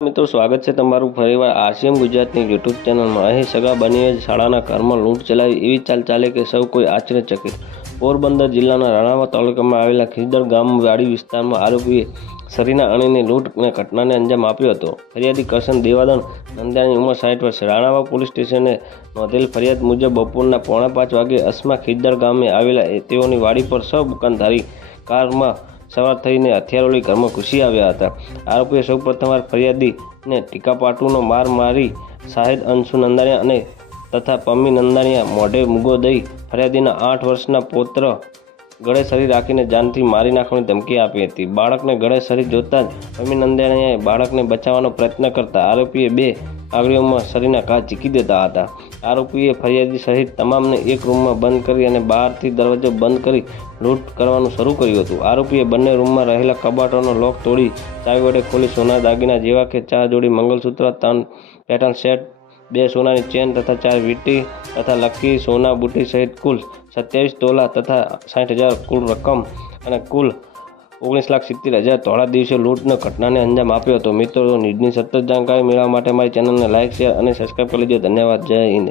મિત્રો, સ્વાગત છે તમારું ફરીવાર આરસીએમ ગુજરાતની યુટ્યુબ ચેનલમાં. અહીં સગા બનીએ શાળાના ઘરમાં લૂંટ ચલાવી એવી ચાલ ચાલે કે સૌ કોઈ આશ્ચર્યચકિત. પોરબંદર જિલ્લાના રાણાવા તાલુકામાં આવેલા ખીદર ગામ વાડી વિસ્તારમાં આરોપીએ સરીના અણીની લૂંટને ઘટનાને અંજામ આપ્યો હતો. ફરિયાદી કરશન દેવાદન નંદાની ઉંમર સાઠ વર્ષ. રાણાવા પોલીસ સ્ટેશને નોંધેલ ફરિયાદ મુજબ બપોરના પોણા પાંચ વાગે અસ્મા ખીદર ગામે આવેલા તેઓની વાડી પર સૌ દુકાનધારી કારમાં સવાર થઈને હથિયારો લઈ ઘરમાં ઘૂસી આવ્યા હતા. આરોપીએ સૌ પ્રથમવાર ફરિયાદીને ટીકાપાટુનો માર મારી શાહિદ અંશુ નંદાણીયા અને તથા પમ્મી નંદાણીયા મોઢે મુગો દઈ ફરિયાદીના આઠ વર્ષના પૌત્ર ગળે શરીર રાખીને જાનથી મારી નાખવાની ધમકી આપી હતી. બાળકને ગળે શરીર જોતાં જ પમ્મી નંદાણીયાએ બાળકને બચાવવાનો પ્રયત્ન કરતા આરોપીએ બે આગળીઓમાં શરીરના ઘા ઝીકી દેતા હતા. આરોપીએ ફરિયાદી સહિત તમામને એક રૂમમાં બંધ કરી અને બહારથી દરવાજો બંધ કરી લૂંટ કરવાનું શરૂ કર્યું હતું. આરોપીએ બંને રૂમમાં રહેલા કબાટોનો લોક તોડી ચાવી વડે ખોલી સોના દાગીના જેવા કે ચાર જોડી, મંગલસૂત્ર, ત્રણ પેટર્ન સેટ, બે સોનાની ચેન તથા ચાર વીંટી તથા લકી સોના બુટી સહિત કુલ સત્યાવીસ તોલા તથા સાઠ હજાર કુલ રકમ અને કુલ ઓગણીસ લાખ સિત્તેર હજાર થોડા દિવસે લૂંટના ઘટનાને અંજામ આપ્યો હતો. મિત્રો નીડની સતત જાણકારી મેળવવા માટે મારી ચેનલને લાઇક શેર અને સબસ્ક્રાઈબ કરી લેજો ધન્યવાદ. જય હિન્દ.